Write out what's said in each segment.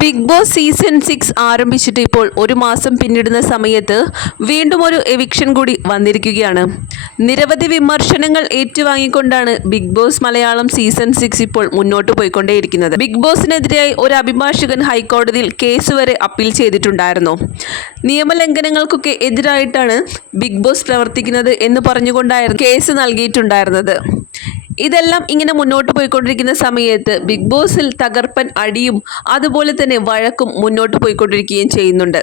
Big Boss season six ആരംഭിച്ചിട്ട് ഇപ്പോൾ ഒരു മാസം പിന്നിടുന്ന സമയത്ത് വീണ്ടും ഒരു എവിക്ഷൻ കൂടി വന്നിരിക്കുകയാണ്. നിരവധി വിമർശനങ്ങൾ ഏറ്റുവാങ്ങിക്കൊണ്ടാണ് big boss Malayalam season six ഇപ്പോൾ മുന്നോട്ട് പോയിക്കൊണ്ടേയിരിക്കുന്നത്. ബിഗ് ബോസിനെതിരായി ഒരു അഭിഭാഷകൻ ഹൈക്കോടതിയിൽ കേസ് വരെ അപ്പീൽ ചെയ്തിട്ടുണ്ടായിരുന്നു. നിയമലംഘനങ്ങൾക്കൊക്കെ എതിരായിട്ടാണ് ബിഗ് ബോസ് പ്രവർത്തിക്കുന്നത് എന്ന് പറഞ്ഞുകൊണ്ടായിരുന്നു കേസ് നൽകിയിട്ടുണ്ടായിരുന്നത്. ഇതെല്ലാം ഇങ്ങനെ മുന്നോട്ട് പോയിക്കൊണ്ടിരിക്കുന്ന സമയത്ത് ബിഗ് ബോസിൽ തകർപ്പൻ അടിയും അതുപോലെ തന്നെ വഴക്കും മുന്നോട്ട് പോയിക്കൊണ്ടിരിക്കുകയും ചെയ്യുന്നുണ്ട്.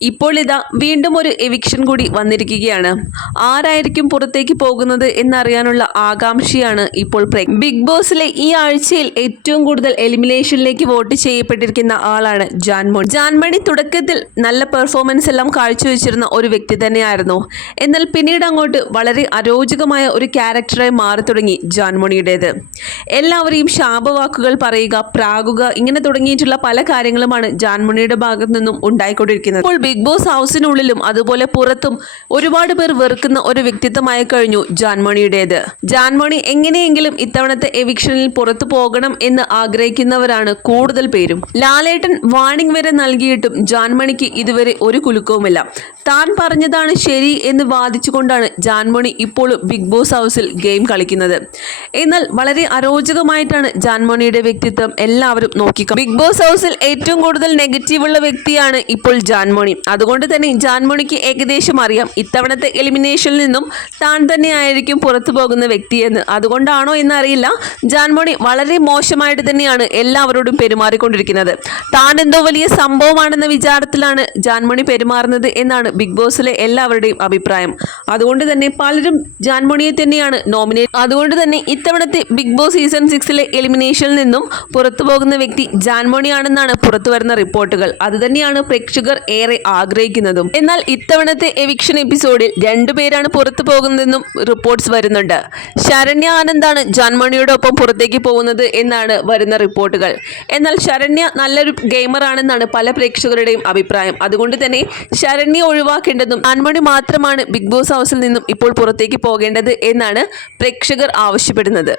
ഇപ്പോൾ ഇതാ വീണ്ടും ഒരു എവിക്ഷൻ കൂടി വന്നിരിക്കുകയാണ്. ആരായിരിക്കും പുറത്തേക്ക് പോകുന്നത് എന്നറിയാനുള്ള ആകാംക്ഷയാണ് ഇപ്പോൾ ബിഗ് ബോസിലെ ഈ ആഴ്ചയിൽ ഏറ്റവും കൂടുതൽ എലിമിനേഷനിലേക്ക് വോട്ട് ചെയ്യപ്പെട്ടിരിക്കുന്ന ആളാണ് ജാൻമണി ജാൻമണി തുടക്കത്തിൽ നല്ല പെർഫോമൻസ് എല്ലാം കാഴ്ചവെച്ചിരുന്ന ഒരു വ്യക്തി തന്നെയായിരുന്നു. എന്നാൽ പിന്നീട് അങ്ങോട്ട് വളരെ അരോചകമായ ഒരു ക്യാരക്ടറായി മാറി തുടങ്ങി ജാൻമണിയുടേത് എല്ലാവരെയും ശാപവാക്കുകൾ പറയുക പ്രാകുക ഇങ്ങനെ തുടങ്ങിയിട്ടുള്ള പല കാര്യങ്ങളുമാണ് ജാൻമണിയുടെ ഭാഗത്തു നിന്നും ഉണ്ടായിക്കൊണ്ടിരിക്കുന്നത്. ബിഗ് ബോസ് ഹൗസിനുള്ളിലും അതുപോലെ പുറത്തും ഒരുപാട് പേർ വെറുക്കുന്ന ഒരു വ്യക്തിത്വമായി കഴിഞ്ഞു ജാൻമണിയുടേത്. ജാൻമണി എങ്ങനെയെങ്കിലും ഇത്തവണത്തെ എവിക്ഷനിൽ പുറത്തു പോകണം എന്ന് ആഗ്രഹിക്കുന്നവരാണ് കൂടുതൽ പേരും. ലാലേട്ടൻ വാണിംഗ് വരെ നൽകിയിട്ടും ജാൻമണിക്ക് ഇതുവരെ ഒരു കുലുക്കവുമില്ല. താൻ പറഞ്ഞതാണ് ശരി എന്ന് വാദിച്ചുകൊണ്ടാണ് ജാൻമണി ഇപ്പോഴും ബിഗ് ബോസ് ഹൗസിൽ ഗെയിം കളിക്കുന്നത്. എന്നാൽ വളരെ അരോചകമായിട്ടാണ് ജാൻമണിയുടെ വ്യക്തിത്വം എല്ലാവരും നോക്കി ബിഗ് ബോസ് ഹൗസിൽ ഏറ്റവും കൂടുതൽ നെഗറ്റീവുള്ള വ്യക്തിയാണ് ഇപ്പോൾ ജാൻമണി. അതുകൊണ്ട് തന്നെ ജാൻമോണിക്ക് ഏകദേശം അറിയാം. ഇത്തവണത്തെ എലിമിനേഷനിൽ നിന്നും താൻ തന്നെയായിരിക്കും പുറത്തു പോകുന്ന വ്യക്തിയെന്ന്. അതുകൊണ്ടാണോ എന്നറിയില്ല. ജാൻമോണി വളരെ മോശമായിട്ട് തന്നെയാണ് എല്ലാവരോടും പെരുമാറിക്കൊണ്ടിരിക്കുന്നത്. താൻ എന്തോ വലിയ സംഭവമാണെന്ന വിചാരത്തിലാണ് ജാൻമോണി പെരുമാറുന്നത് എന്നാണ് ബിഗ് ബോസിലെ എല്ലാവരുടെയും അഭിപ്രായം. അതുകൊണ്ട് തന്നെ പലരും ജാൻമോണിയെ തന്നെയാണ് നോമിനേറ്റ് അതുകൊണ്ട് തന്നെ ഇത്തവണത്തെ ബിഗ് ബോസ് സീസൺ സിക്സിലെ എലിമിനേഷനിൽ നിന്നും പുറത്തു പോകുന്ന വ്യക്തി ജാൻമോണിയാണെന്നാണ് പുറത്തു വരുന്ന റിപ്പോർട്ടുകൾ. അതുതന്നെയാണ് പ്രേക്ഷകർ ഏറെ ആഗ്രഹിക്കുന്നതും. എന്നാൽ ഇത്തവണത്തെ എവിക്ഷൻ എപ്പിസോഡിൽ രണ്ടുപേരാണ് പുറത്തു പോകുന്നതെന്നും റിപ്പോർട്ട്സ് വരുന്നുണ്ട്. ശരണ്യ ആനന്ദാണ് ജാൻമണിയോടൊപ്പം പുറത്തേക്ക് പോകുന്നത് എന്നാണ് വരുന്ന റിപ്പോർട്ടുകൾ. എന്നാൽ ശരണ്യ നല്ലൊരു ഗെയിമറാണെന്നാണ് പല പ്രേക്ഷകരുടെയും അഭിപ്രായം. അതുകൊണ്ട് തന്നെ ശരണ്യ ഒഴിവാക്കേണ്ടതും ജാൻമണി മാത്രമാണ് ബിഗ് ബോസ് ഹൗസിൽ നിന്നും ഇപ്പോൾ പുറത്തേക്ക് പോകേണ്ടത് എന്നാണ് പ്രേക്ഷകർ ആവശ്യപ്പെടുന്നത്.